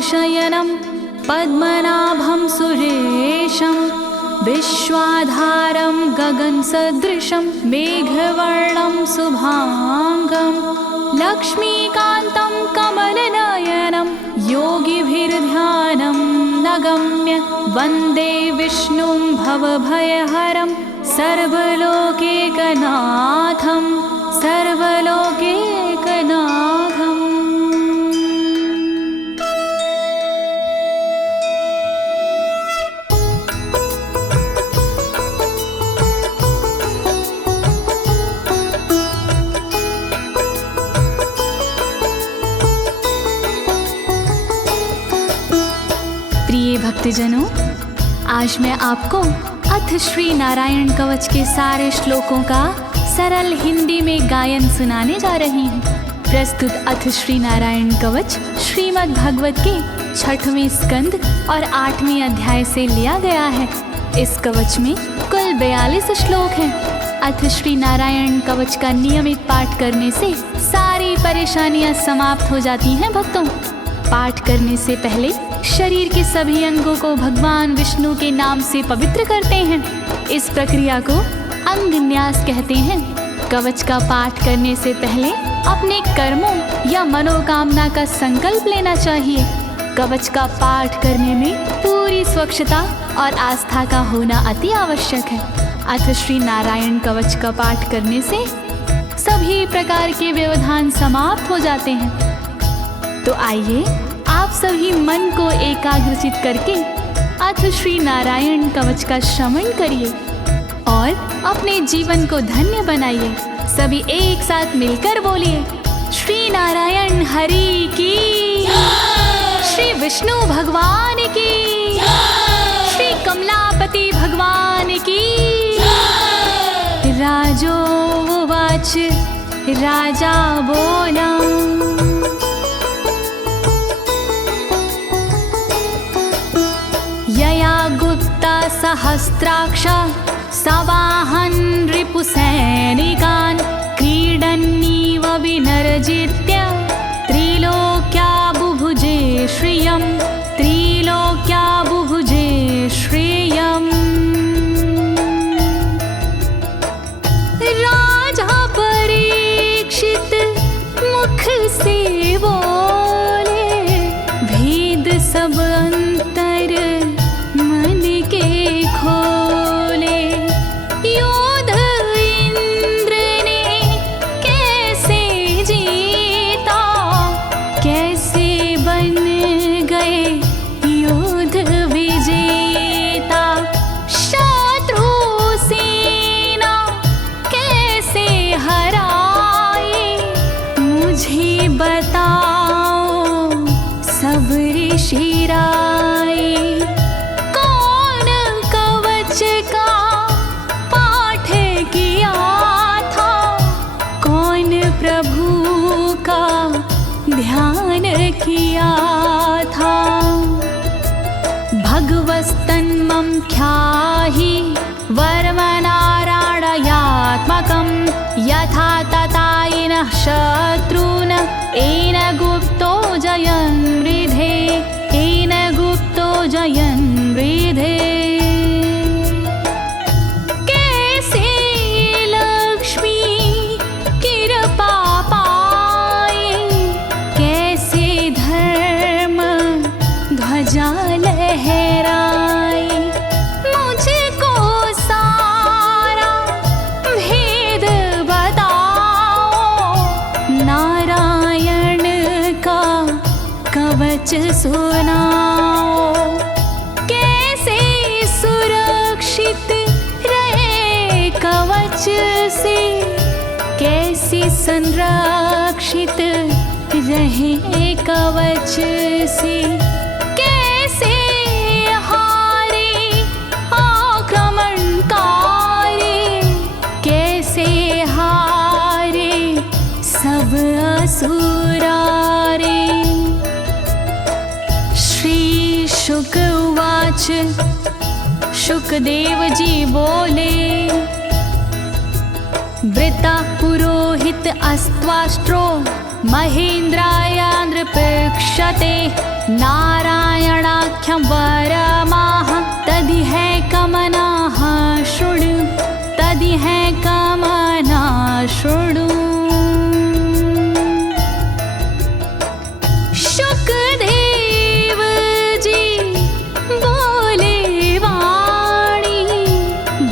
शयनं पद्मनाभं सुरेशं विश्वाधारं गगनसदृशं मेघवर्णं शुभांगं लक्ष्मीकान्तं कमलनयनं योगिभिर्ध्यानं नगम्य वन्दे विष्णुं भवभयहरं सर्वलोकैकनाथं सर्वलोकैकनाथम्। प्रिय भक्तजनों, आज मैं आपको अथ श्री नारायण कवच के सारे श्लोकों का सरल हिंदी में गायन सुनाने जा रही हूँ। प्रस्तुत अथ श्री नारायण कवच श्रीमद् भागवत के 6वें स्कंद और 8वें अध्याय से लिया गया है। इस कवच में कुल 42 श्लोक हैं। अथ श्री नारायण कवच का नियमित पाठ करने से सारी परेशानियां समाप्त हो जाती हैं। भक्तों, पाठ करने से पहले शरीर के सभी अंगों को भगवान विष्णु के नाम से पवित्र करते हैं। इस प्रक्रिया को अंग न्यास कहते हैं। कवच का पाठ करने से पहले अपने कर्मों या मनोकामना का संकल्प लेना चाहिए। कवच का पाठ करने में पूरी स्वच्छता और आस्था का होना अति आवश्यक है। अथ श्री नारायण कवच का पाठ करने से सभी प्रकार के व्यवधान समाप्त हो जाते हैं। तो आइए आप सभी मन को एकाग्रचित करके अथ श्री नारायण कवच का श्रवण करिए और अपने जीवन को धन्य बनाइए। सभी एक साथ मिलकर बोलिए, श्री नारायण हरि की, श्री विष्णु भगवान की, श्री कमलापति भगवान की। राजोवाच, राजा बोला, यया गुप्ता सहस्राक्ष सवाहन रिपुसैनिकान् क्रीडन्नीव विनर्जित्य त्रिलोक्या बुभुजे श्रियं, त्रिलोक्या बुभुजे श्रियम्। राजा परीक्षित मुख से बोले, भेद सब अंतर मन के खोले। योद्ध इंद्र ने कैसे जीता, कैसे बन गए योद्ध विजेता। शत्रु सेना कैसे हराए, मुझे बताओ सब ऋषि राय। कौन कवच का पाठ किया था, कौन प्रभु का ध्यान किया था। भगवस्तन्मं ख्याहि वर्मनारायणात्मकं यथा तथा येन शत्रून् येन गुप्तो जयन् मृधे, येन गुप्तो जयन् मृधे। कैसे लक्ष्मी कृपा पाए, कैसे धर्म ध्वजा लहराए। मुझको सारा भेद बताओ, नारायण का कवच सुनाओ। कैसे सुरक्षित रहे कवच से, कैसे संरक्षित रहे कवच से। कैसे हारे आक्रमणकारी, कैसे हारे सब असुरारे। श्री शुक उवाच, शुकदेव जी बोले, वृता पुरोहित अस्त्वाष्ट्रो महेन्द्राय नृपक्षते नारायणाख्यं वरमाह तदिह कमनाः शृणु तदिह कमना शृणु। शुकदेव जी बोले वाणी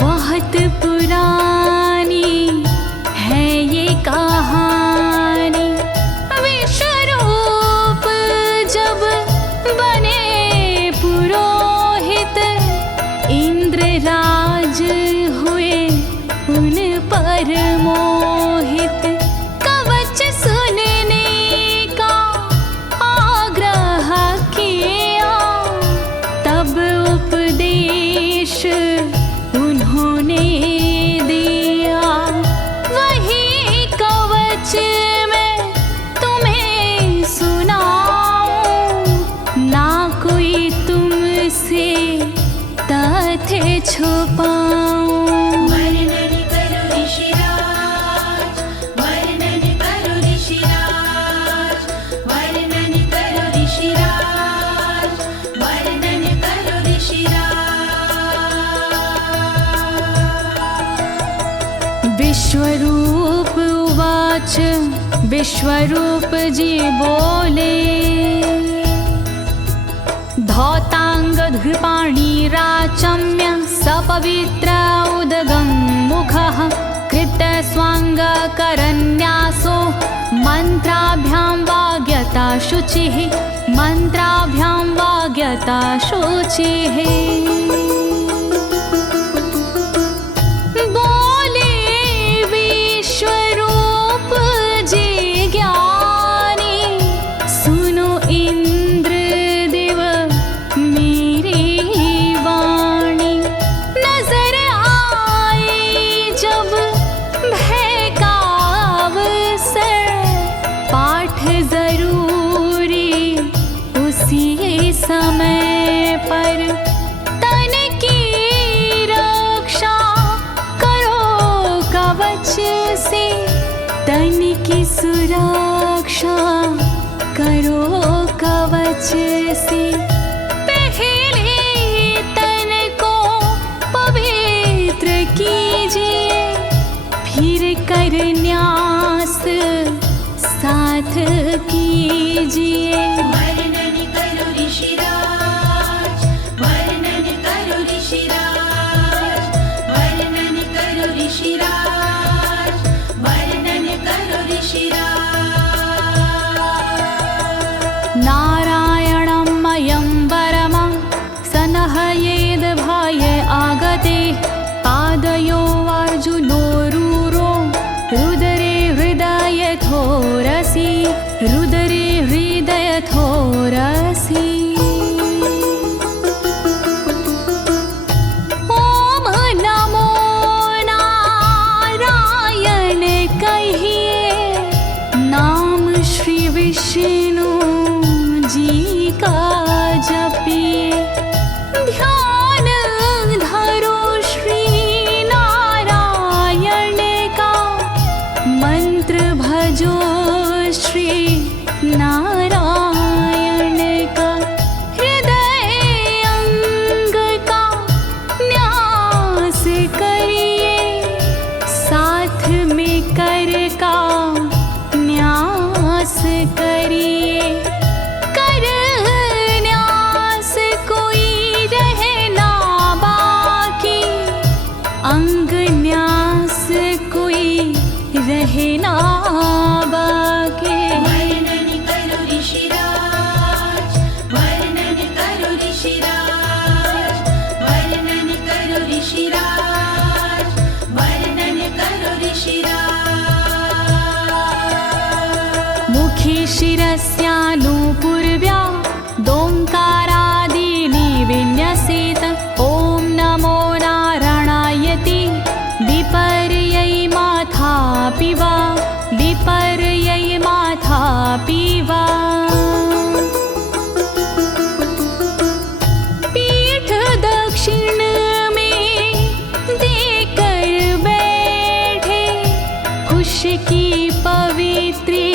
बहुत पुरानी है ये कहानी। विश्वरूप जब बने पुरोहित इंद्रराज हुए उन पर मोहित। कवच सुनने का आग्रह किया तब उपदेश उन्होंने दिया। वही कवच मैं तुम्हें सुनाऊं ना कोई तुमसे तथ्य छुपाऊं। वर्णन करो ऋषिराज, वर्णन करो ऋषिराज, वर्णन करो ऋषिराज, वर्णन करो ऋषिराज। विश्वरूप उवाच विश्वरूप जी बोले। धौताङ्गधृपाणिराचम्य सपवित्र उदगं मुखः कृतस्वाङ्गकरन्यासो मन्त्राभ्यां वाग्यता शुचिः मन्त्राभ्यां वाग्यता शुचिः। बोले विश्वरूप जी ज्ञानी सुनो इंद्रदेव मेरी वाणी। नजर आई जब भय का अवसर पाठ जरूरी उसी समय पर। तन की रक्षा करो कवच से तन की सुरक्षा करो कवच से। पहले तन को पवित्र कीजिए फिर कर न्यास साथ कीजिए। वर्णन करो ऋषिराज, वर्णन करो ऋषिराज, वर्णन करो ऋषिराज, वर्णन करो ऋषिराज। नारायणं मयं वरमं सनहयेद भाय आगते। पादयो अर्जुनोरूरो रुदरे हृदयथोरसि रुदरे हृदयथोरसि। ओम नमो नारायण कहिए नाम श्री विष्णु जी का जपिए। ध्यान धरो श्री नारायण का मंत्र भजो श्री नारायण का। हृदय अंग का न्यास करिए साथ में कर का न्यास करिए। कर न्यास कोई रहना बाकी अंग न्यास कोई रहना बाकी। वर्णन करो ऋषिराज, वर्णन करो ऋषिराज, वर्णन करो ऋषिराज, वर्णन करो ऋषिराज। मुखी शिरस्यानुपूर्व्या दोङ्कारादीनि विन्यसेत। ॐ नमो नारायणेति विपर्यै माथापि वा विपर्यै माथापि वा। पीठ दक्षिण में देकर बैठे खुश की पवित्री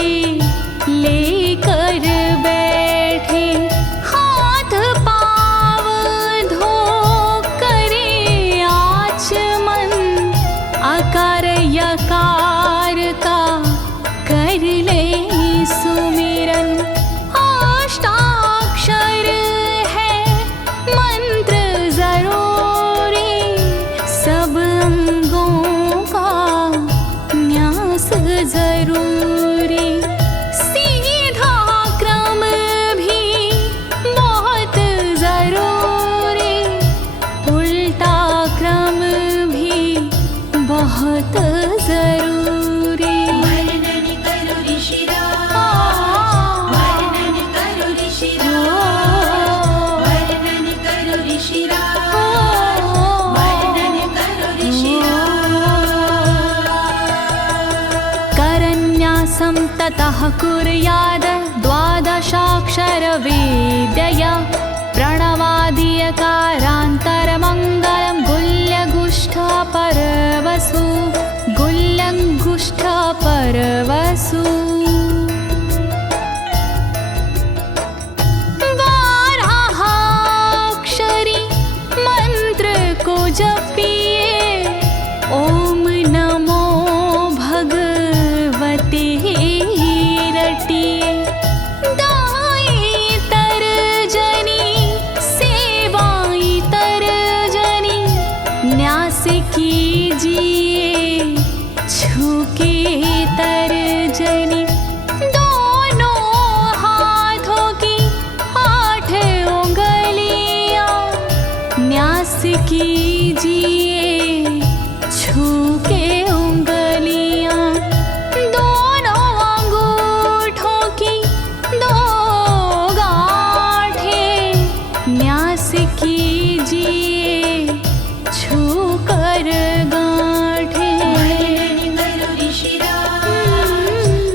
लेकर बैठे। ततः कुर्याद द्वादशाक्षरविद्यया प्रणवादियकारान्तरमङ्गलं गुल्यगुष्ठपरवसु गुल्यगुष्ठपरवसु बारहाक्षरी मंत्र को जपिए ओम नमो भगवते रटिए दाई तरजनी सेवाई तरजनी न्यास कीजिए छूके तरजनी दोनों हाथों की 8 उंगलियां न्यास कीजिए छूके उंगलियां दोनों अंगूठों की 2 गांठें न्यास कीजिए छूकर गांठें। वर्णन करो ऋषिराज,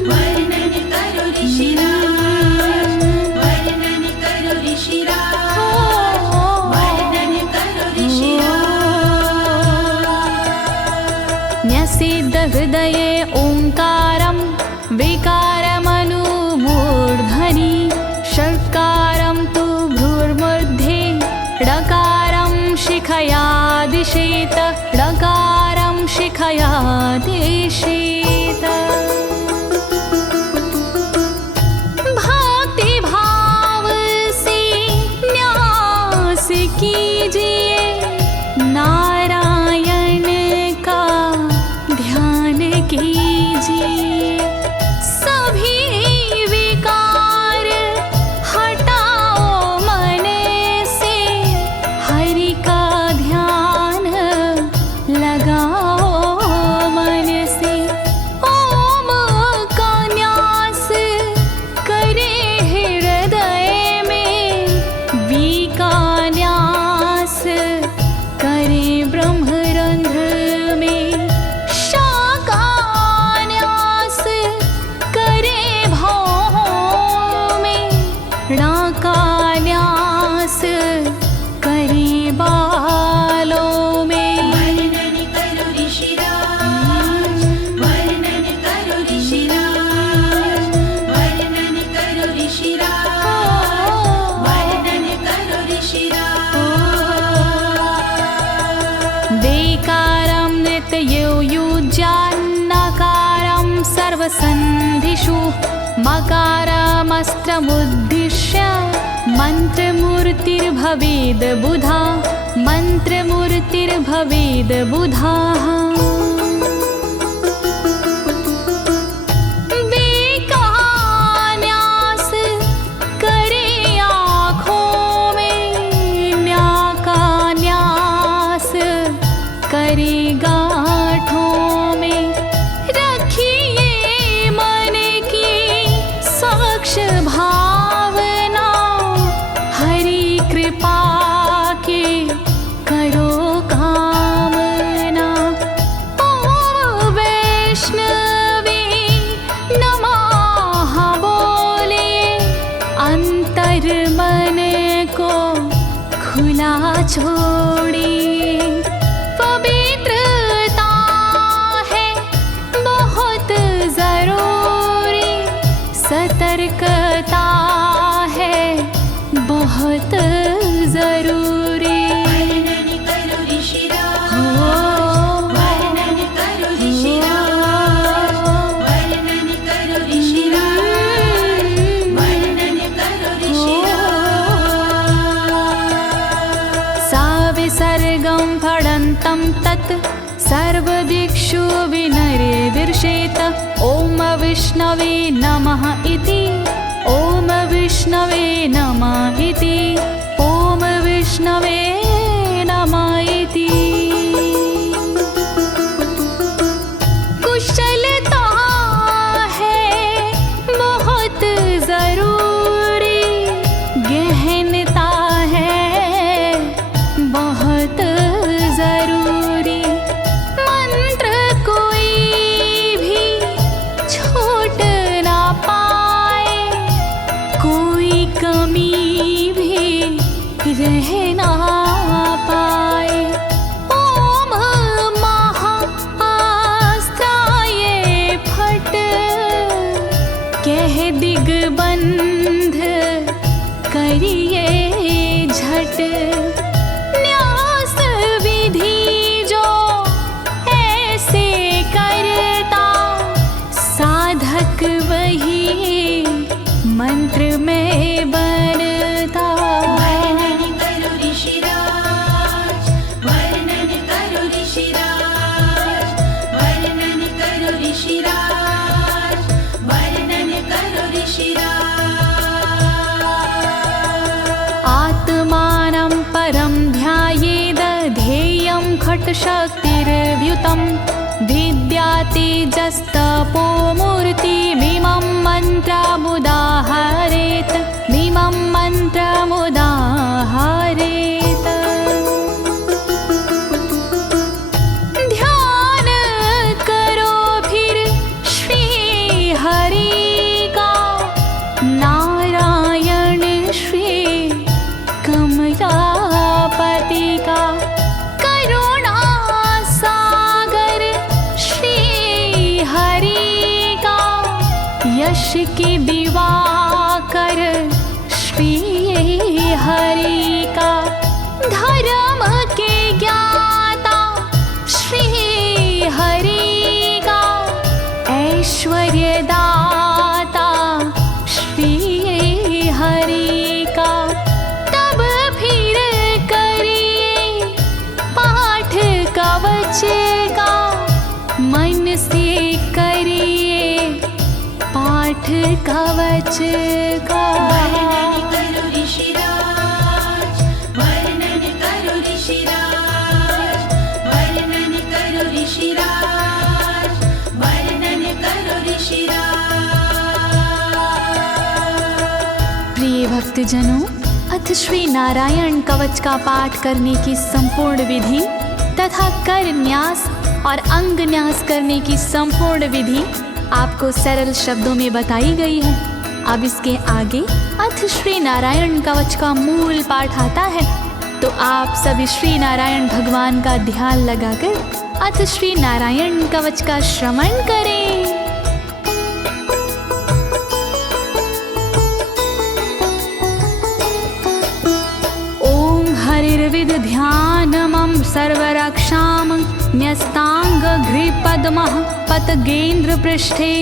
वर्णन करो ऋषिराज, वर्णन करो ऋषिराज, वर्णन करो ऋषिराज। न्यसेद हृदये ओंकारं विकारमनुमूर्धनि षट्कारं तु भ्रूर्मध्ये ड़कारं शिखया दिशेत ड़कारं शिखया दिशेत। भक्ति भाव से न्यास कीजिए नारायण का ध्यान कीजिए सभी विकार हटाओ मन से हरि का ध्यान लगाओ मन से ओम का न्यास करे हृदय में वी का न्यास करे ब्रह्मरंध्र में शा का न्यास करे भौहों में णा का न्यास करे बालों में। वर्णन करो ऋषिराज, वर्णन करो ऋषिराज, वर्णन करो ऋषिराज, वर्णन करो ऋषिराज। देकारं नित्ययुज्यान्नकारं सर्वसन्धिषु मकारमस्त्रमुद्दिश्य मन्त्रमूर्तिर्भवेद् बुधा मन्त्रमूर्तिर्भवेद् बुधाः। न्यास करे आँखों में न्या का न्यास करे गांठों में रखिए मन की साक्ष भावना हरि कृपा के करो कामना। ओम वैष्णवे नमः बोले अंतर मन को खुला छोड़िए पवित्रता है बहुत जरूरी सतर्कता है बहुत जरूरी। वर्णन करो ऋषिराज, वर्णन करो ऋषिराज, वर्णन करो ऋषिराज, वर्णन करो ऋषिराज। सा विसर्गं फडन्तं तत् सर्वदिक्षु विनिर्दिशेत ओम विष्णवे नमः इति ओम विष्णवे नमः इति ओम विष्णवे नमः इति। कुशलता है बहुत जरूरी गहनता है बहुत जरूरी मंत्र कोई भी छोट ना कह ना पाए। ओम महाअस्त्राय फट, कह दिग्बंध करिए झट। न्यास विधि जो ऐसे करता, साधक वही मंत्र में बनता। वर्णन करो ऋषिराज, वर्णन करो ऋषिराज, वर्णन करो ऋषिराज, वर्णन करो ऋषिराज। आत्मानं परं ध्यायेद ध्येयं खट्शक्तिर्व्युतं। विद्या तेजस्तपो मूर्तिमिमं मन्त्रमुदाहरेत्, मिमं मन्त्रमुदाहरेत्। ध्यान करो फिर श्री हरि का, नारायण श्री कमलापति का। करुणा सागर श्री हरि का, यश के दिवाकर श्री हरि का। धर्म के ज्ञाता श्री हरि का, ऐश्वर्य दाता श्री हरि का। तब फिर करिए पाठ कवच का, मन से करिए पाठ कवच का। वर्णन करो ऋषिराज, वर्णन करो ऋषिराज, वर्णन करो ऋषिराज, वर्णन करो ऋषिराज। प्रिय भक्तजनों, अथ श्री नारायण कवच का पाठ करने की संपूर्ण विधि तथा कर न्यास और अंग न्यास करने की संपूर्ण विधि आपको सरल शब्दों में बताई गई है। अब इसके आगे अथ श्री नारायण कवच का मूल पाठ आता है, तो आप सभी श्री नारायण भगवान का ध्यान लगाकर अथ श्री नारायण कवच का श्रवण करें। ओम हरिर्विद ध्यानमं सर्वरक्षां न्यस्ताङ्घ्रिपद्मः पतगेन्द्र पृष्ठे।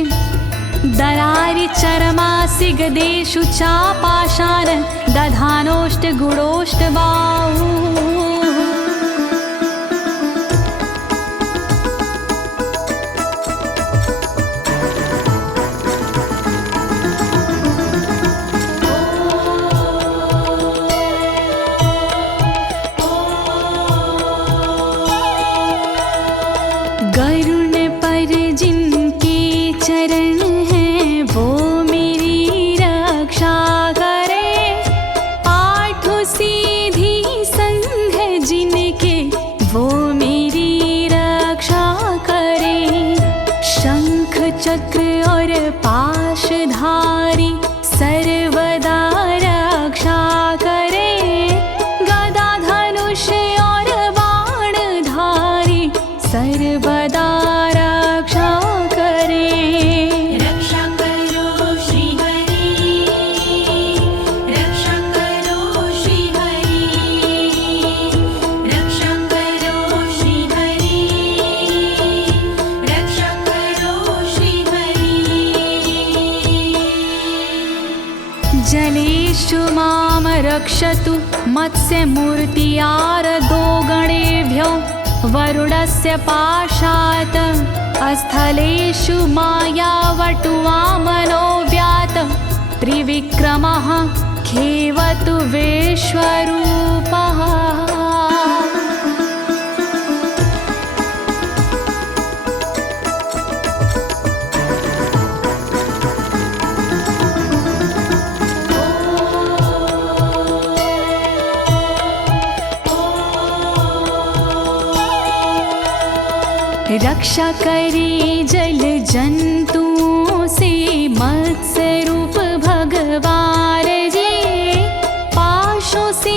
दरारि चरमासि गदेषु चापाशान दधानोष्टगुणोष्टबाहु। गरुण पर जिनके चरण हैं वो मेरी रक्षा करे। आठों सीधी संग जिनके वो मेरी रक्षा करे। शंख चक्र और पाशधारी सर्वदा रक्षा करे। गदा धनुष और बाणधारी सर्वदा रक्षा करे। रक्षा करो श्री हरि, रक्षा करो श्री हरि, रक्षा करो श्री हरि, रक्षा करो श्री हरि। जलेषु मां रक्षतु मत्स्यमूर्तियारदो गणेभ्यो। वरुणस्य पाशात् स्थलेषु मायावटुवामनो व्यात। त्रिविक्रमः खेवतु विश्वरूपः। रक्षा करे जल जंतुओं से मत्स्य रूप भगवान जी। पाशों से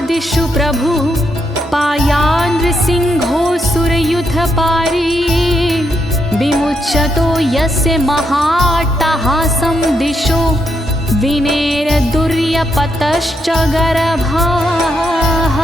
दिशु प्रभु पायानृसिंहोऽसुरयुथपारी विमुच्यतो यस्य महाट्टहासं दिशो विनेरदुर्यपतश्च गर्भाः।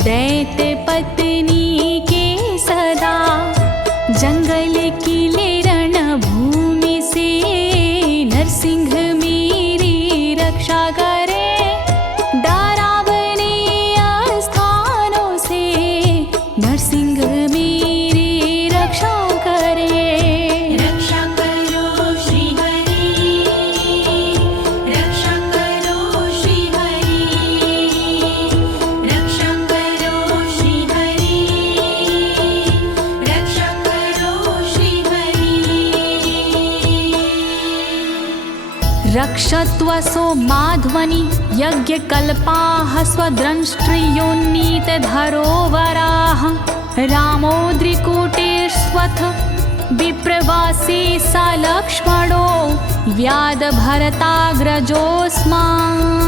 दैत्य पत्नी के सदा जंगल किले रणभूमि से नरसिंह मेरी रक्षा करे। डरावने स्थानों से नरसिंह मेरी रक्षा करे। रक्षा करो श्री हरि, रक्षा करो श्री हरि, रक्षा करो श्री हरि, रक्षा करो श्री हरि। रक्षत्वसो माध्वनि यज्ञकल्पाः स्वद्रंष्ट्रियोन्नीतधरोवराः रामोद्रिकूटेष्वथ विप्रवासी स लक्ष्मणो व्याधभरताग्रजोऽस्मान्।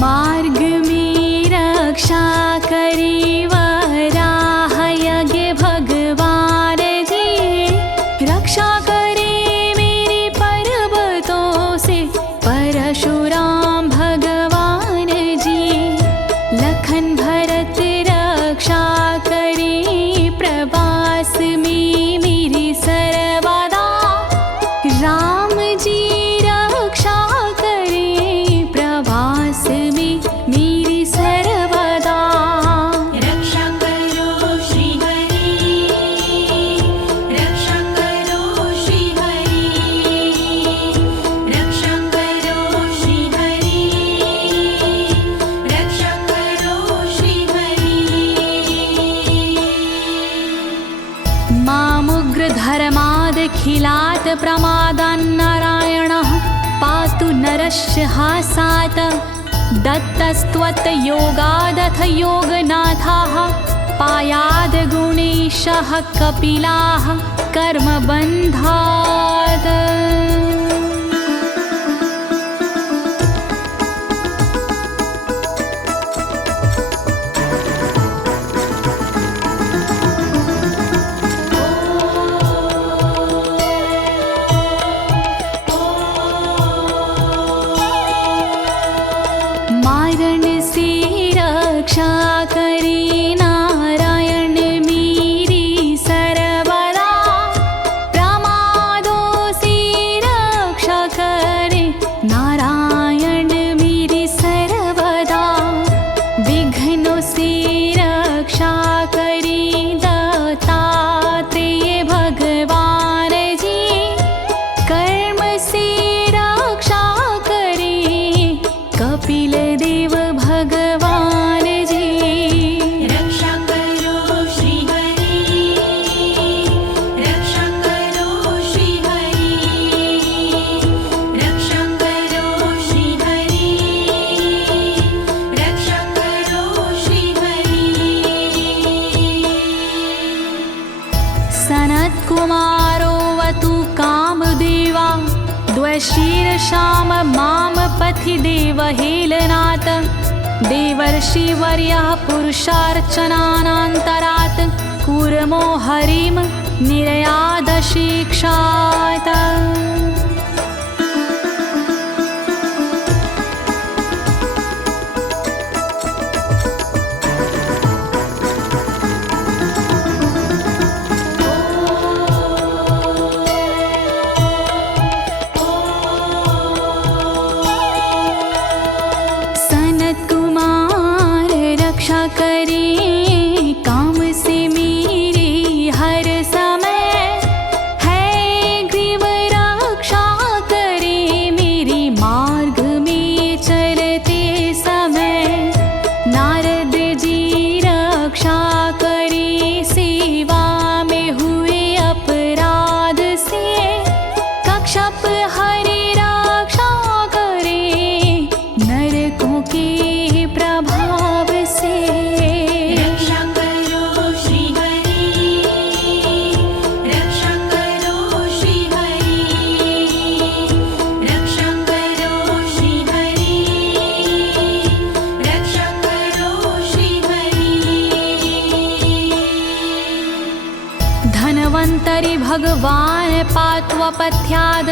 मार्ग में रक्षा करी वराह यज्ञ भगवान जी, रक्षा करे मेरे पर्वतों से परशुराम भगवान जी। लखन भरत रक्षा करे प्रवास में मेरी सर्वदा, राम जी रक्षा करे प्रवास में मेरी सर्वदा। रक्षा करो श्री हरि, रक्षा करो श्री हरि, रक्षा करो श्री हरि, रक्षा करो श्री हरि। मामुग्रधर्मादखिलात् प्रमादान्नारायणः पातु नरस्य हासात्। दत्तस्त्वत्योगादथ योगनाथाः पायाद् गुणेशः कपिलाः कर्मबन्धात्। मारण से रक्षा करे नारायण मेरी सर्वदा, प्रमादों से रक्षा करे नारायण मेरी सर्वदा। विघ्नों से रक्षा करे दत्तात्रेय भगवान जी, कर्म से रक्षा करे कपिल देव भगवान जी। रक्षा करो श्री हरि, रक्षा करो श्री हरि, रक्षा करो श्री हरि, रक्षा करो श्री हरि। सनत्कुमारोऽवतु कामदेवा द्वशीर्षाम माम पथि देवहेलनात्। देवर्षिवर्यः पुरुषार्चनानन्तरात् कूर्मो हरिं निर्यादशिक्षात्। भगवान् पात्वपथ्याद्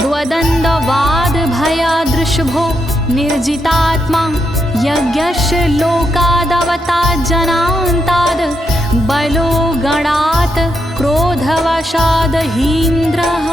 द्वदण्डवाद भयादृशभो निर्जितात्मा यज्ञस्य लोकादवतात् जनान्ताद् बलो गणात् क्रोधवशाद् हीन्द्रः।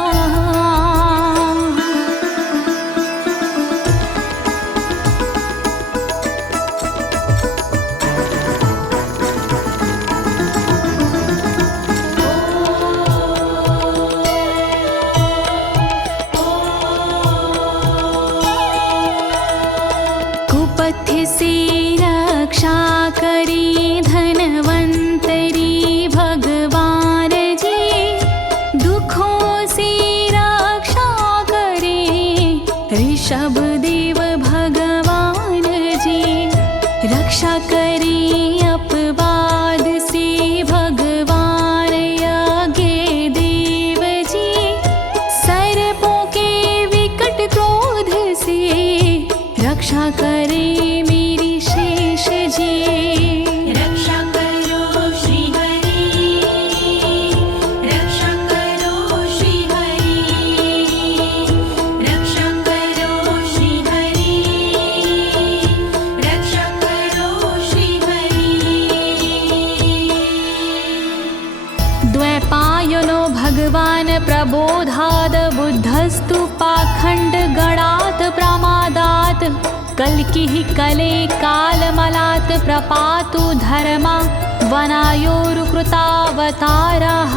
कुपथ्य से रक्षा करी धनवंतरी भगवान जी, दुखों से रक्षा करे ऋषभ देव भगवान जी। रक्षा करे अपवाद से भगवान यज्ञ देव जी, सर्पों के विकट क्रोध से रक्षा करे मेरी शेष जी। रक्षा करो श्री हरि, रक्षा करो श्री हरि, रक्षा करो श्री हरि, रक्षा करो श्री हरि। द्वैपायनो भगवान् प्रबोधाद् बुद्धस्तु पाखण्ड गणात् प्रमादात् कल्किः कले कालमलात् प्रपातु धर्मा वनायोरुकृतावतारः।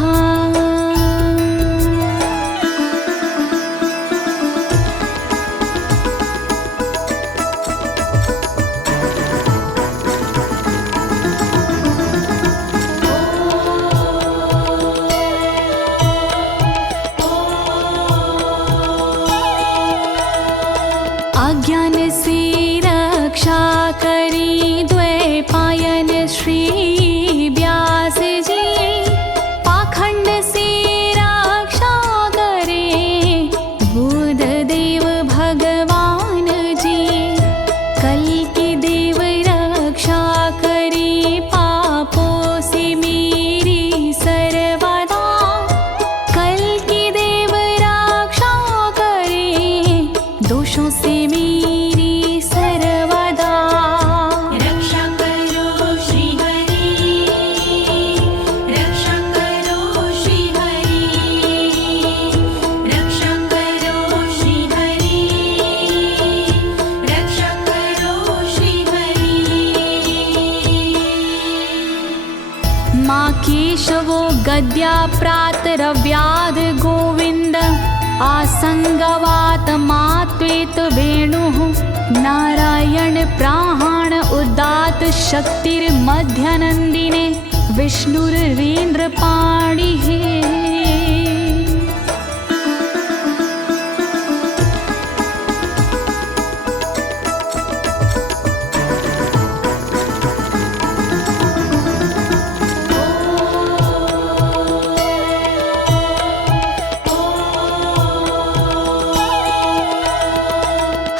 अज्ञान से रक्षा करी द्वैपायन श्री व्यास जी, पाखंड से रक्षा करे बुध देव भगवान जी। कल्कि देव रक्षा करी पापों से मेरी सर्वदा, कल्कि देव रक्षा करे दोषों से मेरी सर्वदा। रक्षा करो श्री हरि, रक्षा करो श्री हरि, रक्षा करो श्री हरि, रक्षा करो श्री हरि। माँ केशवो गद्या प्रातरव्याद गोविन्द, आसंगवात मात्वेत वेणुः नारायण प्राण उदात शक्तिर्मध्यनन्दिने विष्णुरेन्द्रपाणिः।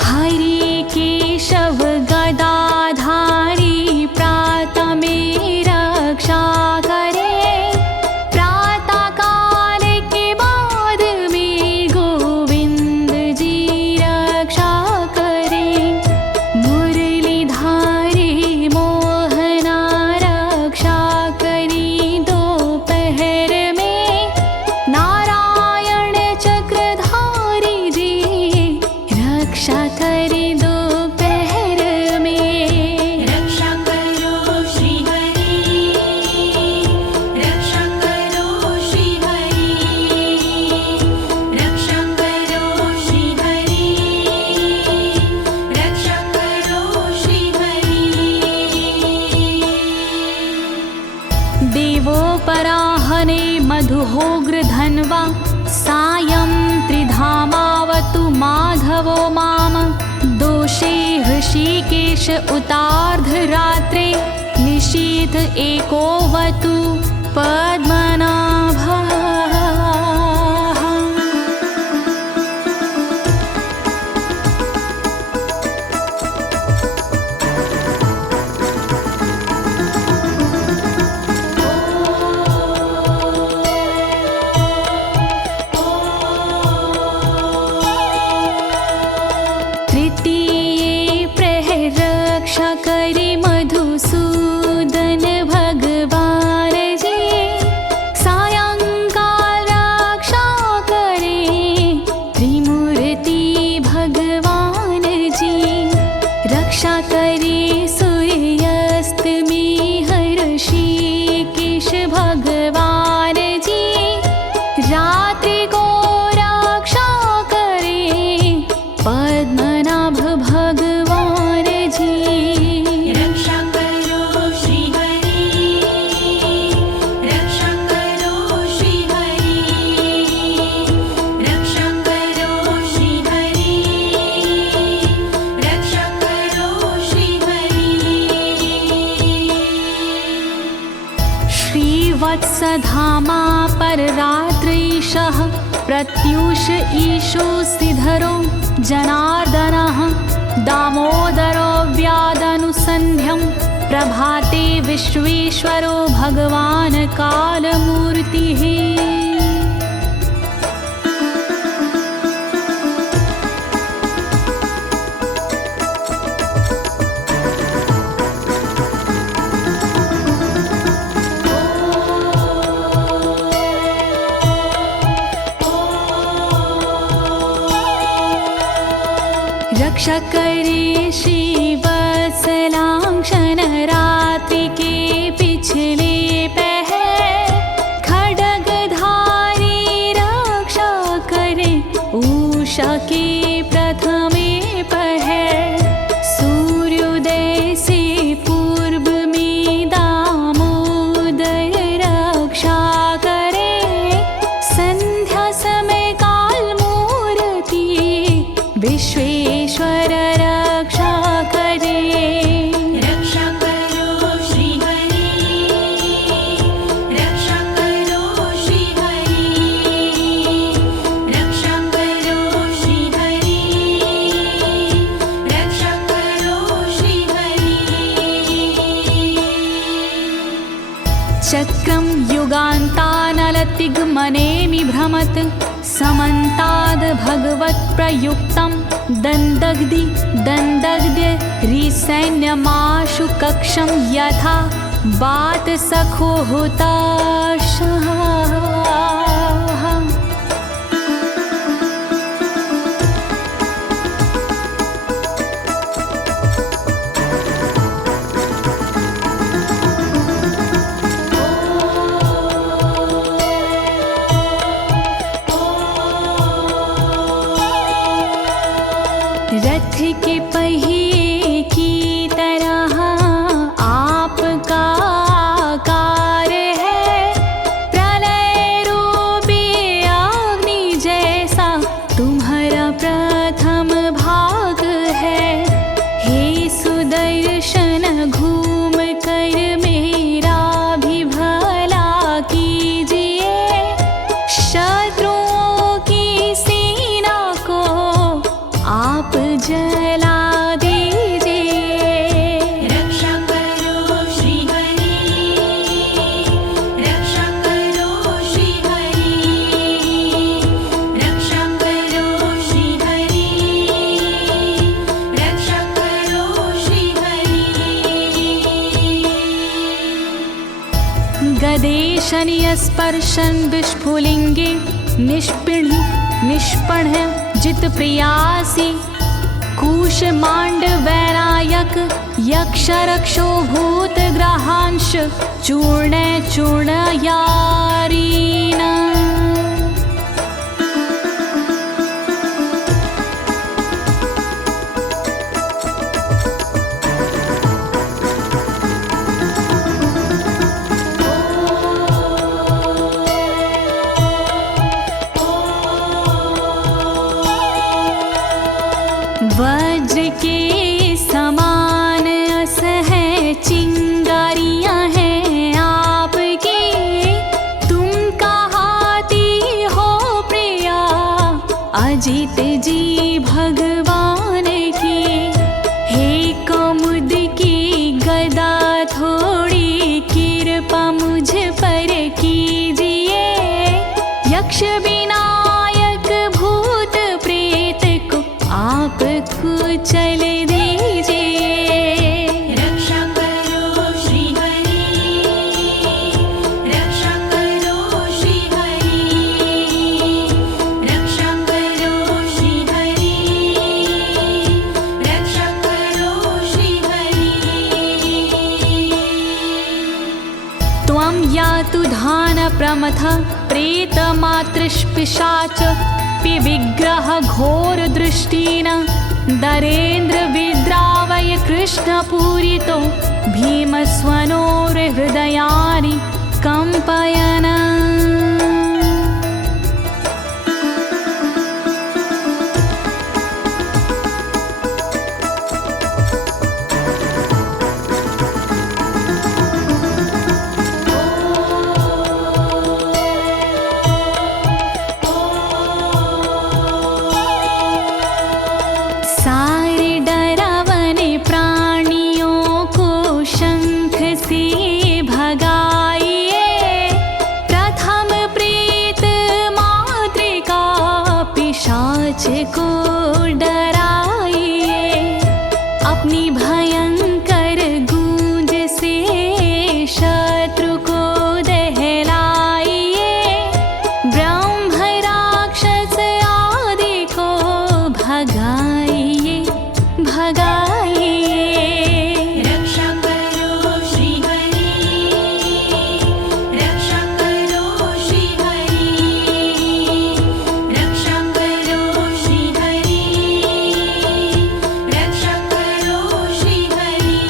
हरि केशव गदाधारी प्रातमे रक्षा करे, प्रातः काल के बाद में गोविंद जी रक्षा करे। मुरलीधारी मोहना रक्षा करी दोपहर में, नारायण चक्रधारी जी रक्षा करे दोपहर में। रक्षा करो श्री हरि, रक्षा करो श्री हरि, रक्षा करो श्री हरि, रक्षा करो श्री हरि। देवोपराहने मधुहोग्र धन्वा, सायं त्रिधामावतु माधवो माम। दोषे ऋषिकेश उतार्धरात्रे, निशीथ एकोवतु पद्मनाभः। धामा पर रात्रीशः प्रत्यूष ईशो सिधरो जनार्दनः दामोदरो व्यादनुसन्ध्यं प्रभाते विश्वेश्वरो भगवान् कालमूर्तिः। रक्षा करे श्रीवत्सलांक्षण रात्रि के पिछले पहर खड्गधारी रक्षा करे उषा के प्रथमे पहर सूर्योदय से पूर्व में दामोदर रक्षा करे संध्या समय काल मूर्ति विश्वेश्वर रक्षा करे। रक्षा करो श्री हरि, रक्षा करो श्री हरि, रक्षा करो श्री हरि, रक्षा करो श्री हरि। चक्रं युगान्तानलतिग्मनेमि भ्रमत् समन्ताद् भगवत्प्रयुक्तं दन्दग्ध्य रिसैन्यमाशु कक्षं यथा वातसखो हुताशः। रथ के पहिए की तरह आपका आकार है, प्रलय रूपी अग्नि जैसा तुम्हारा प्रथम भाग है। हे सुदर्शन घूम कर मेरा भी भला कीजिए, शत्रुओं की सेना को आप जला दीजिए। रक्षा करो श्री हरि, रक्षा करो श्री हरि, रक्षा करो श्री हरि, रक्षा करो श्री हरि। गदेशनीय स्पर्शन विस्फुलिंगे निष्पण जित प्रियासी कुश मांड वैरायक यक्ष रक्षो भूत ग्रहांश चूर्ण यारीना। वज्र के समान असह चिंगारियां हैं आपकी, तुम कहाती हो प्रिया अजित जी भगवान की। हे कमुद की गदा थोड़ी कृपा मुझ पर कीजिए, यक्ष विनायक भूत प्रेत को आप कुचल दीजिए। रक्षा करो श्री हरि, रक्षा करो श्री हरि, रक्षा करो श्री हरि, रक्षा करो श्री हरि। त्वं यातु धान प्रमथ प्रेत मातृपिशाच विग्रह घोर दृष्टिन दरेन्द्र विद्रावय कृष्ण पूरितो भीमस्वनोर हृदयानि कंपयन। भगाइए भगाइए। रक्षा करो श्री हरि, रक्षा करो श्री हरि, रक्षा करो श्री हरि, रक्षा करो श्री हरि।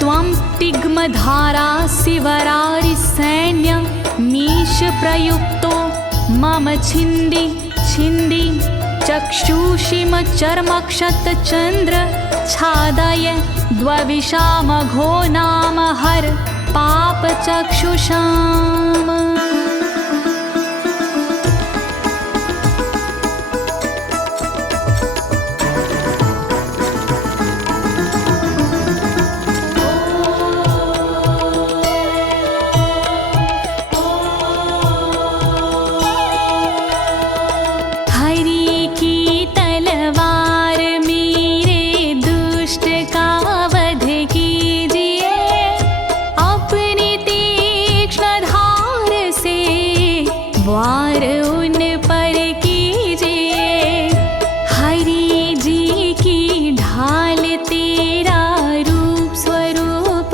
त्वं तिग्मधारा शिवरारि सैन्य मीश प्रयुक्तो मम छिन्दी छिन्दी चक्षुषीम चर्मक्षतचन्द्र छादय द्वविषामघो नाम हर पापचक्षुषाम्। वार उन पर कीजिए, हरि जी की ढाल तेरा रूप स्वरूप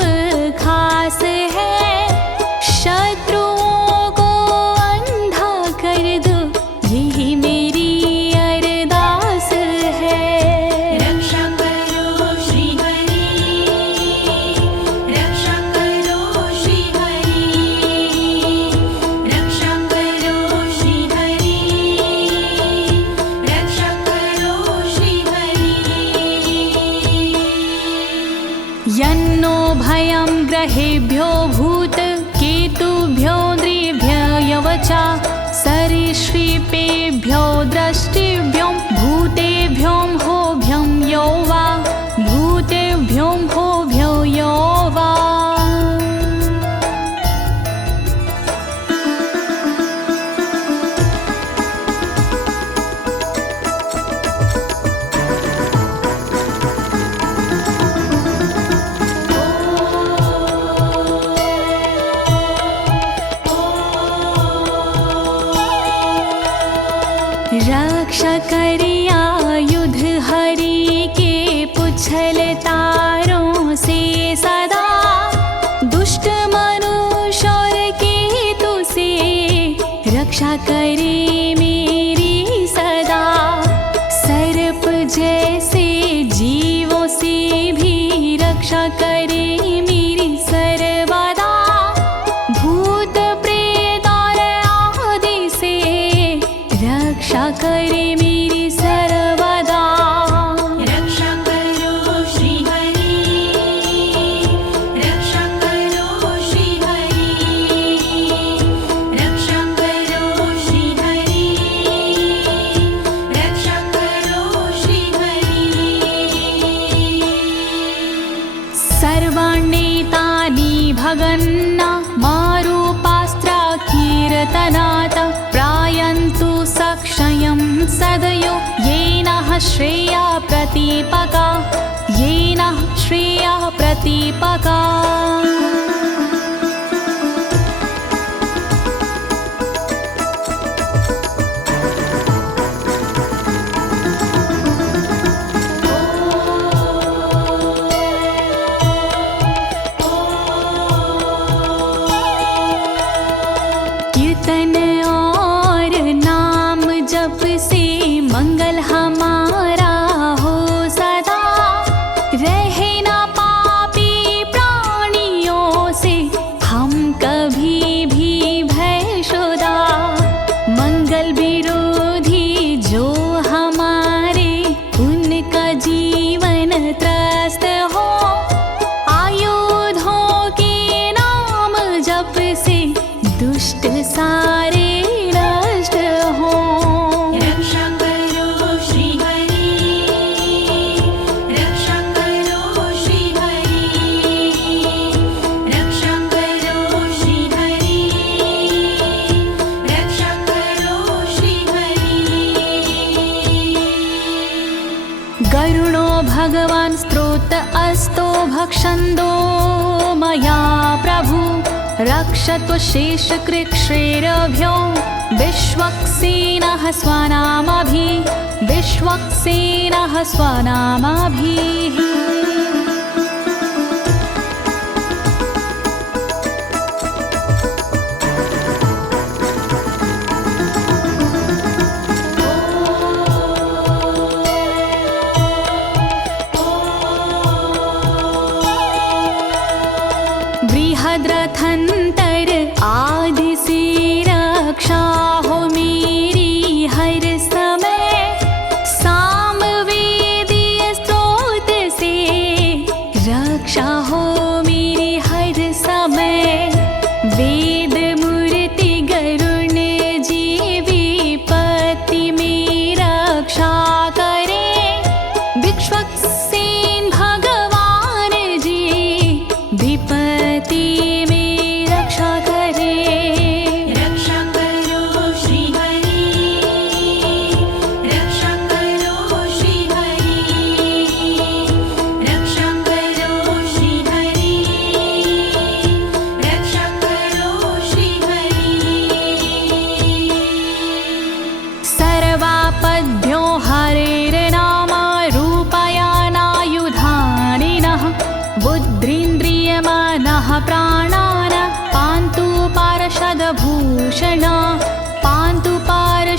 खास है, शत्रुओं को अंधा कर दो यही मेरी अरदास है। रक्षा करो श्री हरि, रक्षा करो श्री हरि, रक्षा करो श्री हरि, रक्षा करो श्री हरि। यन्नो भयं ग्रहेभ्यो भूत केतुभ्यो नृभ्ययवचा सरीसृपेभ्यो दृष्टिभ्यो भूतेभ्यो होभ्यं यो वा भूतेभ्यो होभ्यो यो वा। रक्षा करिया युद्ध हरि के पुछल तारों से सदा, दुष्ट मनुष्य और केतु से रक्षा करे मेरी सदा। सर्प जैसे जीवों से भी रक्षा करे मेरी सर्वदा, भूत प्रेत और आदि से रक्षा करे मेरी सर्वदा। रक्षा करो श्री हरि, रक्षा करो श्री हरि, रक्षा करो श्री हरि, रक्षा करो श्री हरि। सर्वाण्येतानि भगन्ना मारूपास्त्रा कीर्तनात् प्रायन्तु सक्षयं सदयो येन श्रेया प्रतीपका, येन श्रेया प्रतीपका। कीर्तन और नाम जप से मंगल हमारा हो सदा, रहे ना पापी प्राणियों से हम कभी भी भयशुदा। मंगल विरोधी जो हमारे उनका जीवन त्रस्त हो, आयुधों के नाम जप से दुष्ट सारे नष्ट हो। रक्षा करो श्री हरि, रक्षा करो श्री हरि, रक्षा करो श्री हरि, रक्षा करो श्री हरि। गरुणो भगवान् स्तोत्र अस्तो भक्षन्दो मया प्रभु, रक्षत्व शेषकृच्छ्रेरभ्यो विश्वक्सेनः स्वनामभिः बृहद्रथंतर आदि से रक्षा हो मेरी हर समय, सामवेदीय स्रोत से रक्षा हो मेरी हर समय। वेद मूर्ति गरुण जी विपत्ति में रक्षा करे, विश्वक्सेन भगवान जी विपत्ति में रक्षा करे। रक्षा करो श्री हरि, रक्षा करो श्री हरि, रक्षा करो श्री हरि, रक्षा करो श्री हरि। सर्वापद्भ्यो हरेर्नाम रूपयानायुधानिनः, बुद्धिन्द्रियमनः प्राणान् पान्तु पार्षदभूषण, पान्तु पार्षदभूषणाः।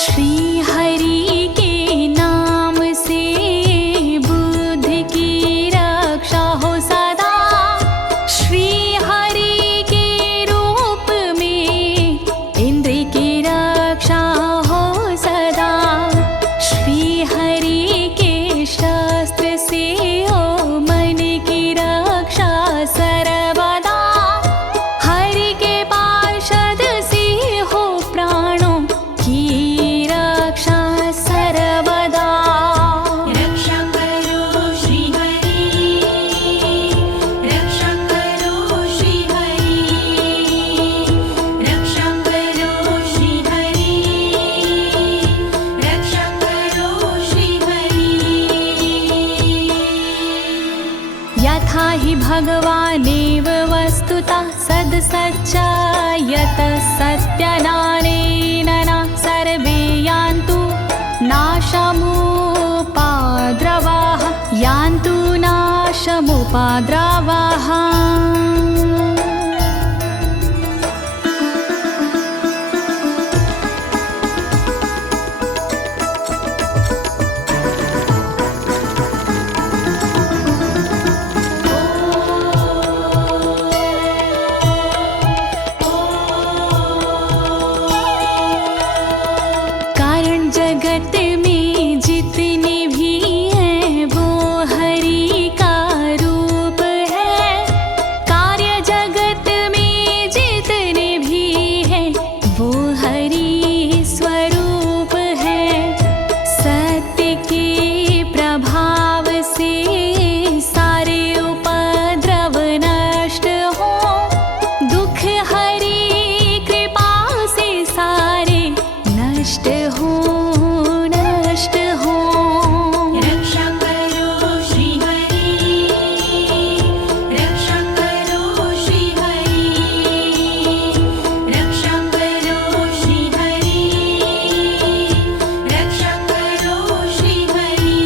श्री हरि के नाम से बुद्धि की रक्षा हो सदा, श्री हरि के रूप में इंद्रिय की रक्षा हो सदा, श्री हरि के शस्त्र से हो मन की रक्षा सर्वदा, हरि के पार्षद से हो प्राणों की रक्षा सर्वदा। रक्षा करो श्री हरि, रक्षा करो श्री हरि, रक्षा करो श्री हरि, रक्षा करो श्री हरि। यथा हि भगवानेव वस्तुतः सद्सच्चायतः सत्यनानेन न सर्वे यान्तु नाशमुपाद्रवाः, यान्तु नाशमुपाद्रवाः। कारण जगत में जितने भी हैं वो हरि का रूप है, कार्य जगत में जितने भी हैं वो हरि स्वरूप है। सत्य के प्रभाव से सारे उपद्रव नष्ट हो, दुख हरि कृपा से सारे नष्ट हो, नष्ट हो। रक्षा करो श्री हरि, रक्षा करो श्री हरि, रक्षा करो श्री हरि, रक्षा करो श्री हरि।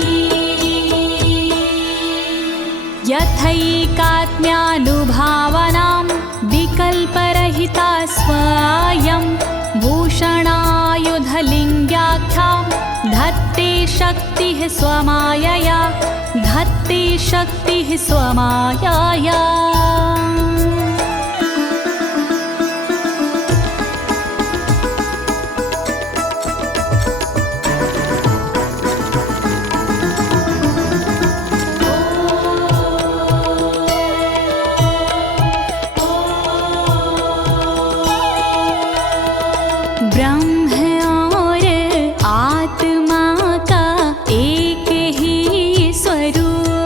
यथैकात्म्यानुभावनां विकल्परहिता स्वयं भूषणायुधलिङ्ग्याख्या, धत्ते शक्तिः स्वमायया, धत्ते शक्तिः स्वमायया। ब्रह्म और आत्मा का एक ही स्वरूप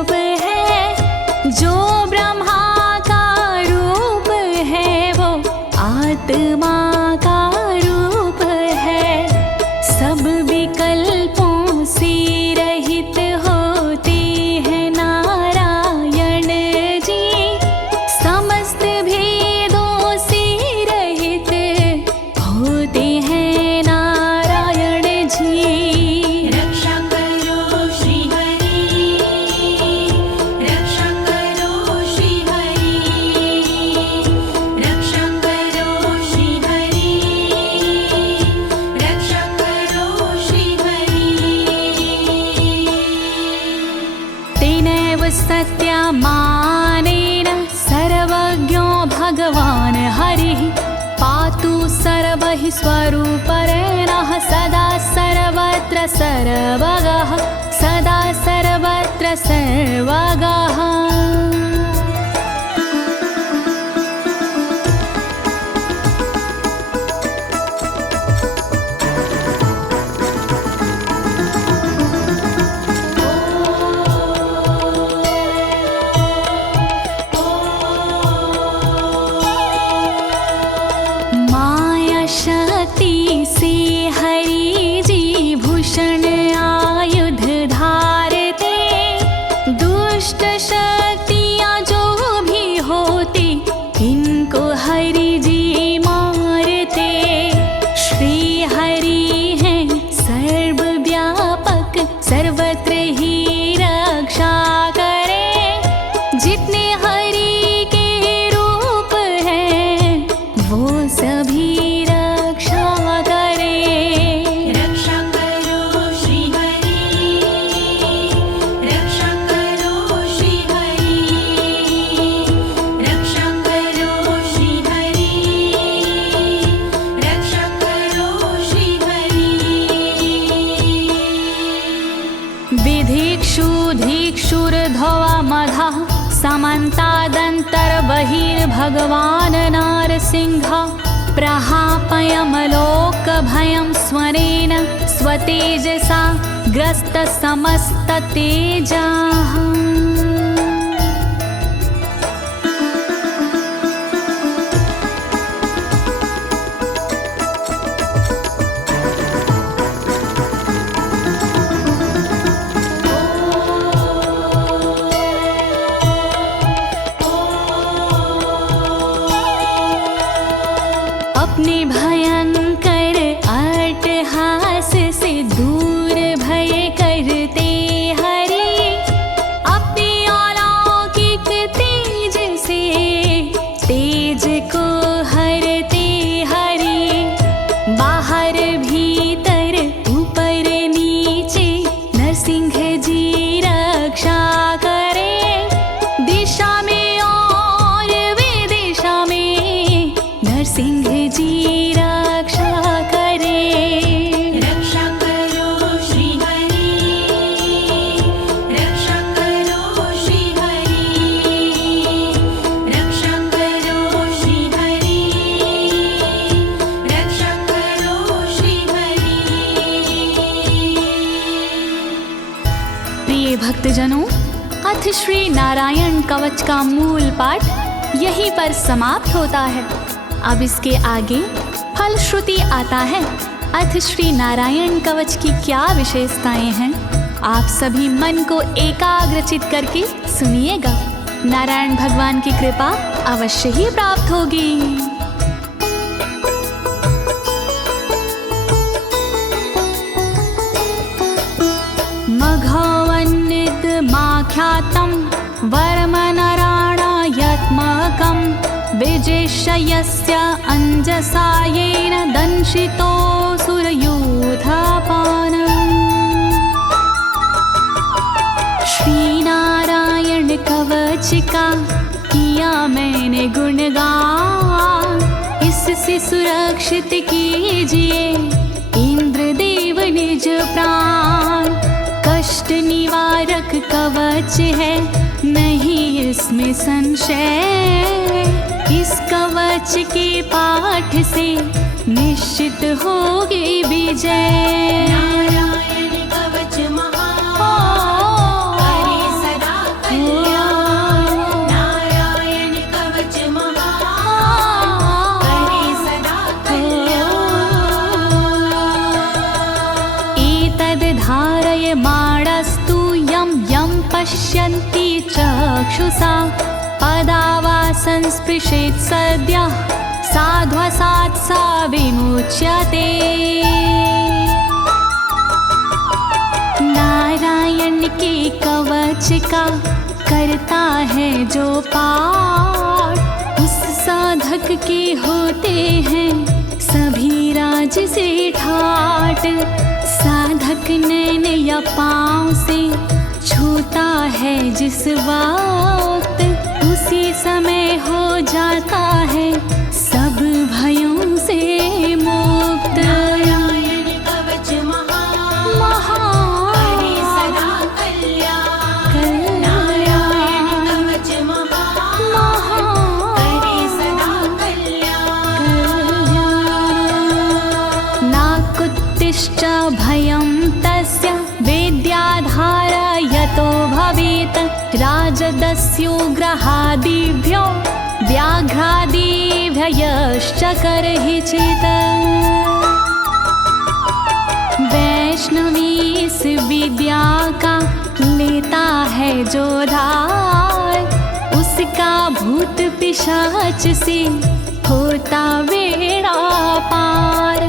हि स्वरूपरेणः सदा सर्वत्र सर्वगः सदा सर्वत्र सर्वगः। समन्तादन्तर्बहिर्भगवान् नारसिंहः प्रहापयमलोकभयं स्वरेण स्वतेजसा ग्रस्तसमस्ततेजाः। अपने भयंकर अट्टहास से दूर भय करते हरि अपने अलौकिक तेज से तेज को हरते हरि बाहर भीतर ऊपर नीचे नरसिंह जी रक्षा करे दिशा में और विदिशा में नरसिंह जी रक्षा करे। रक्षा करो श्री हरि रक्षा करो श्री हरि रक्षा करो श्री हरि रक्षा करो श्री हरि। प्रिय भक्तजनों, अथ श्री नारायण कवच का मूल पाठ यहीं पर समाप्त होता है। अब इसके आगे फलश्रुति आता है। अथ श्री नारायण कवच की क्या विशेषताएं हैं, आप सभी मन को एकाग्रचित करके सुनिएगा। नारायण भगवान की कृपा अवश्य ही प्राप्त होगी। मघवन्नित माख्यातं वर्मनराणायत्मकं विजेशयस्य अंजसायेन दंशितोऽसुरयूथपानम्। श्री नारायण कवच का किया मैंने गुणगान, इससे सुरक्षित कीजिए इंद्रदेव निज प्राण। कष्ट निवारक कवच है नहीं इसमें संशय, इस कवच के पाठ से निश्चित होगी विजय। नारायण कवच महान करे सदा कल्याण नारायण कवच महान करे सदा कल्याण। एतद् धारय माणस्तु यं यं पश्यन्ति चक्षुषा पदावा संस्पृशेत् सद्यः साध्वसात् सा विमुच्यते। नारायण के कवच का करता है जो पाठ, उस साधक के होते हैं सभी राज से ठाट। साधक नैन या पाँव से छूता है जिस वक्त, उसी समय हो जाता है सब भयों से मुक्त। मत्स्योग्रहादिभ्यो व्याघ्रादिभ्यश्च करहिचित्। वैष्णवी इस विद्या का लेता है जो धार, उसका भूत पिशाच से होता बेड़ा पार।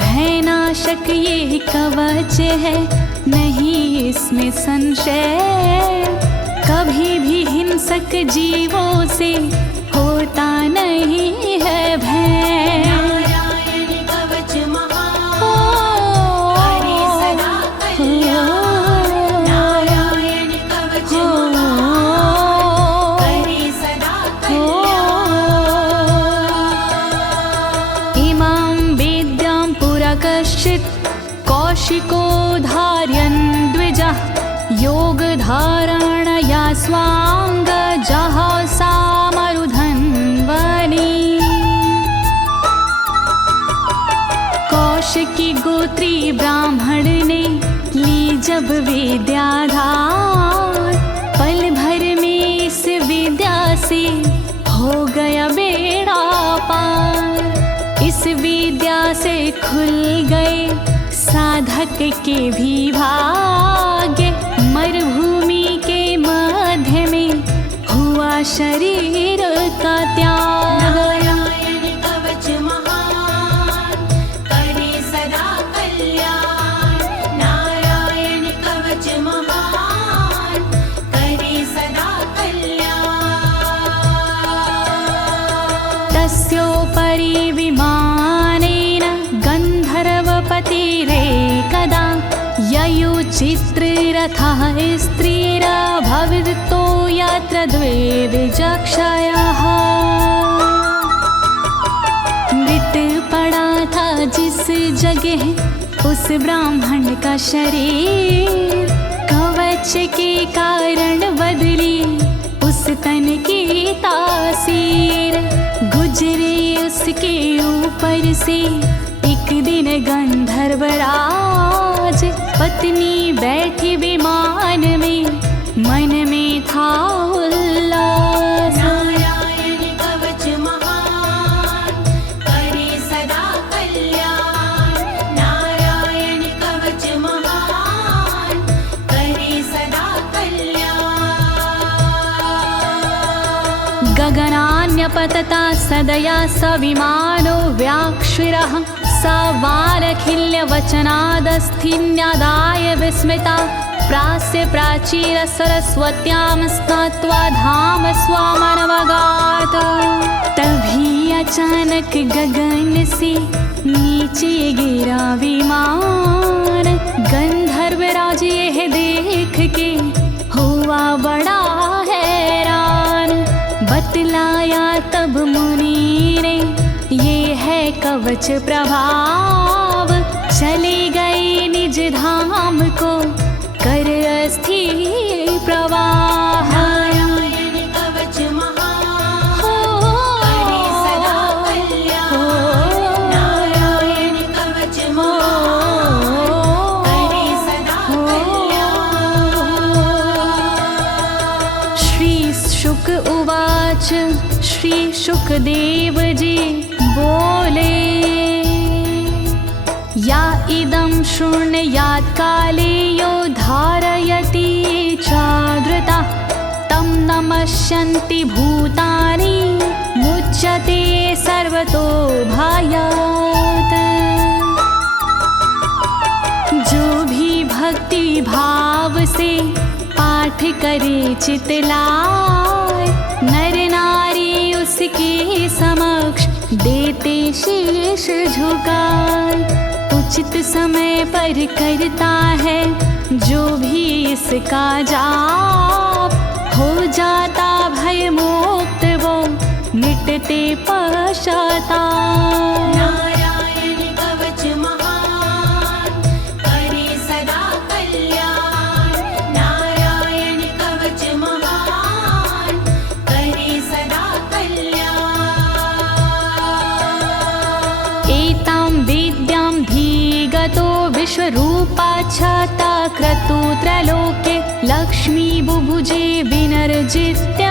भयनाशक ये कवच है, नहीं इसमें संशय, कभी भी हिंसक जीवों से होता नहीं है भय। नारायण कवच महान, करे सदा कल्याण। नारायण कवच महान, करे सदा कल्याण। इमां विद्यां पुरा कश्चित् कौशिको धारयन् द्विजः, योगधारणया स्वाङ्गजः सामरुधन्वने। कौशिकी गोत्री ब्राह्मण ने ली जब विद्याधार, पल भर में इस विद्या से हो गया बेड़ा पार। इस विद्या से खुल गए साधक के भी भाग्य, मरुभूमि के मध्य में हुआ शरीर का त्याग। नारायण कवच महान, करे सदा कल्याण। नारायण कवच महान, करे सदा कल्याण। तस्योपरि विमानेन गन्धर्वपतिरेकदा, ययुचित्ररथः स्त्रीरभवितो यत्र द्वे विचक्षयः। मृत पड़ा था जिस जगह उस ब्राह्मण का शरीर, कवच के कारण बदली उस तन की तासीर। गुजरे उसके ऊपर से एक दिन गंधर्वराज, पत्नी बैठी विमान में, मन में था उल्लास। नारायण कवच महान, करे सदा कल्याण। नारायण कवच महान, करे सदा कल्याण। गगनान्यपतता सदया स विमानो व्याक्षिरः, स वालखिल्यवचनादस्थिन्यादाय विस्मिता, प्रास्य प्राचीर सरस्वत्यां स्नात्वा धाम स्वामनवगात। तभी अचानक गगन से नीचे गिरा विमान, गंधर्वराज यह देख के हुआ बड़ा हैरान। बतलाया तब मुनि ने, ये है कवच प्रभाव, चले गए निज धाम को कर अस्थिर प्रवाह। नारायण कवच महान, करे सदा कल्याण। नारायण कवच महान, करे सदा कल्याण। श्री शुक उवाच, श्री शुकदेव जी बोले, या इदं शृणुयात् काले यो धारयति चादृता, तं नमस्यन्ति भूतानि मुच्यते सर्वतो भयात्। जो भी भक्ति भाव से पाठ करे चितलाय, नर नारी उसके समक्ष देते शीश झुकाए। उचित समय पर करता है जो भी इसका जाप, हो जाता भय मुक्त वो मिटते पश्चाताप। नारायण कवच महान, करे सदा कल्याण। नारायण कवच महान, करे सदा कल्याण। एतां विद्यां धीगतो विश्वरूपाच्छता क्रतु त्रलोके, लक्ष्मी बुभुजे विनर्जित्य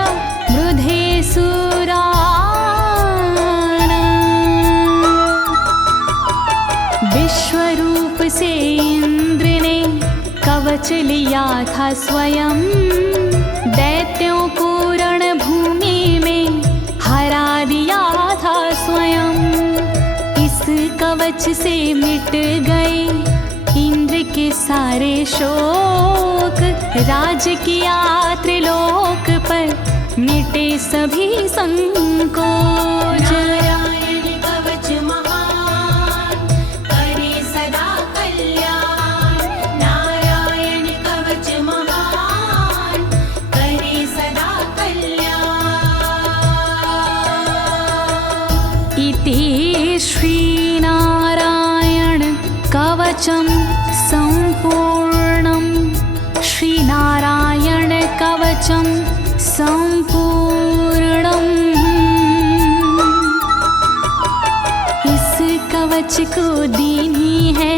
मृधे सुराना। विश्वरूप से इंद्र ने कवच लिया था स्वयं, दैत्यों को रणभूमि में हरा दिया था स्वयं। इस कवच से मिट गए इंद्र के सारे शोक, राज किया त्रिलोक पर मिटे सभी संकोच। नारायण कवच महान करे सदा कल्याण, नारायण कवच महान करे सदा कल्याण। इति श्रीनारायण कवचं सम्पूर्णं, श्रीनारायण कवचं सम्पूर्णम्। इस कवच को दीनी है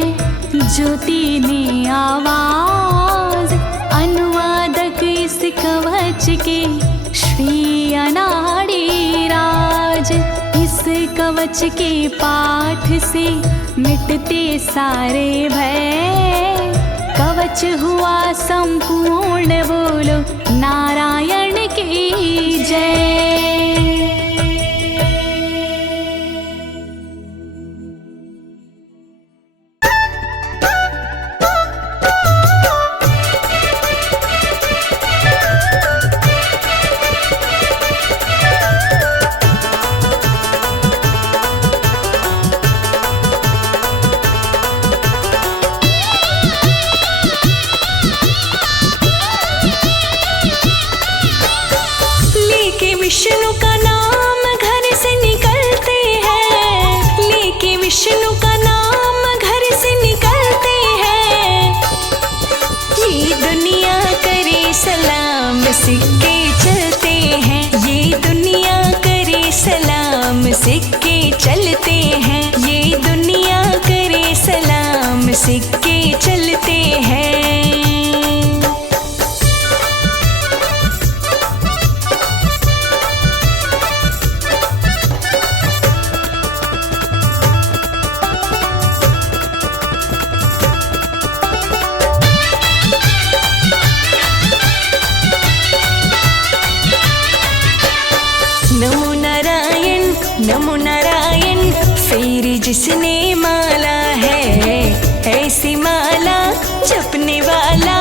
ज्योति ने आवाज, अनुवादक इस कवच के श्री अनाड़ी राज। इस कवच के पाठ से मिटते सारे भय, कवच हुआ संपूर्ण, बोलो नारायण की जय। विष्णु का नाम घर से निकलते हैं, लेके विष्णु का नाम घर से निकलते हैं। ये दुनिया करे सलाम सिक्के चलते हैं, ये दुनिया करे सलाम सिक्के चलते हैं, ये दुनिया करे सलाम सिक्के चलते हैं। नमो नारायण, फिर जिसने माला है ऐसी माला जपने वाला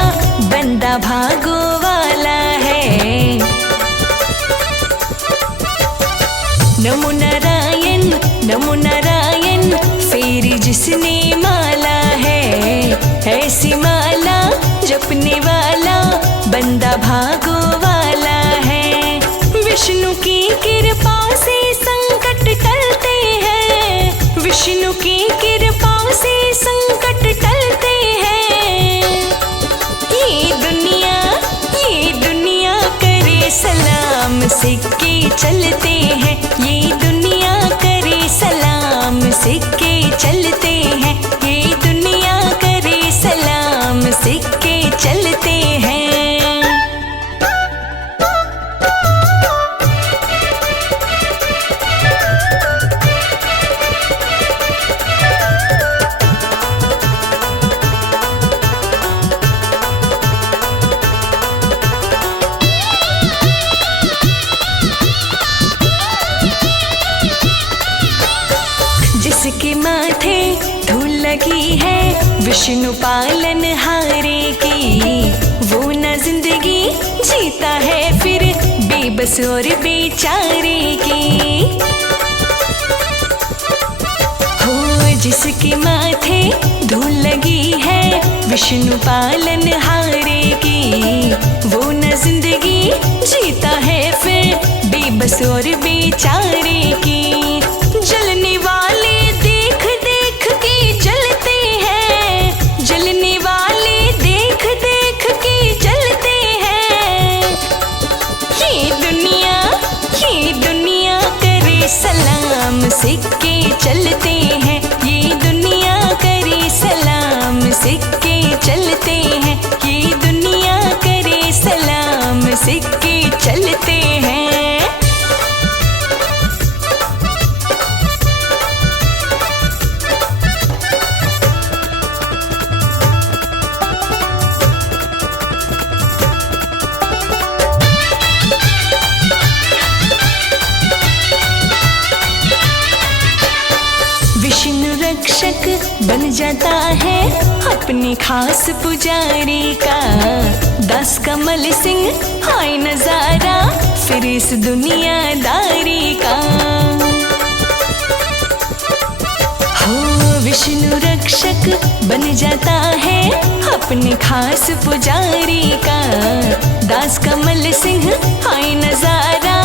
बंदा भागो वाला है। नमो नारायण, फिर जिसने माला है ऐसी माला जपने वाला बंदा भागो वाला है। विष्णु की कृपा से संकट टलते हैं, विष्णु की कृपा से संकट टलते हैं। ये दुनिया करे सलाम सिक्के चलते हैं, ये दुनिया करे सलाम सिक्के चलते हैं, ये दुनिया करे सलाम सिक्के चलते हैं। जिसके माथे धूल लगी है विष्णु पालन हारे की, वो न जिंदगी जीता है फिर बेबस और बेचारे की। हो जिसके माथे धूल लगी है विष्णु पालन हारे की, वो न जिंदगी जीता है फिर बेबस और बेचारे की। जलने वाले देख देख के जलते हैं, जलने वाले देख देख के जलते हैं। ये दुनिया करे सलाम सिक्के चलते हैं, ये दुनिया करे सलाम सिक्के चलते हैं, ये दुनिया करे सलाम बन जाता है अपने खास पुजारी का। दास कमल सिंह हाय नजारा फिर इस दुनियादारी का। हो विष्णु रक्षक बन जाता है अपने खास पुजारी का। दास कमल सिंह हाय नजारा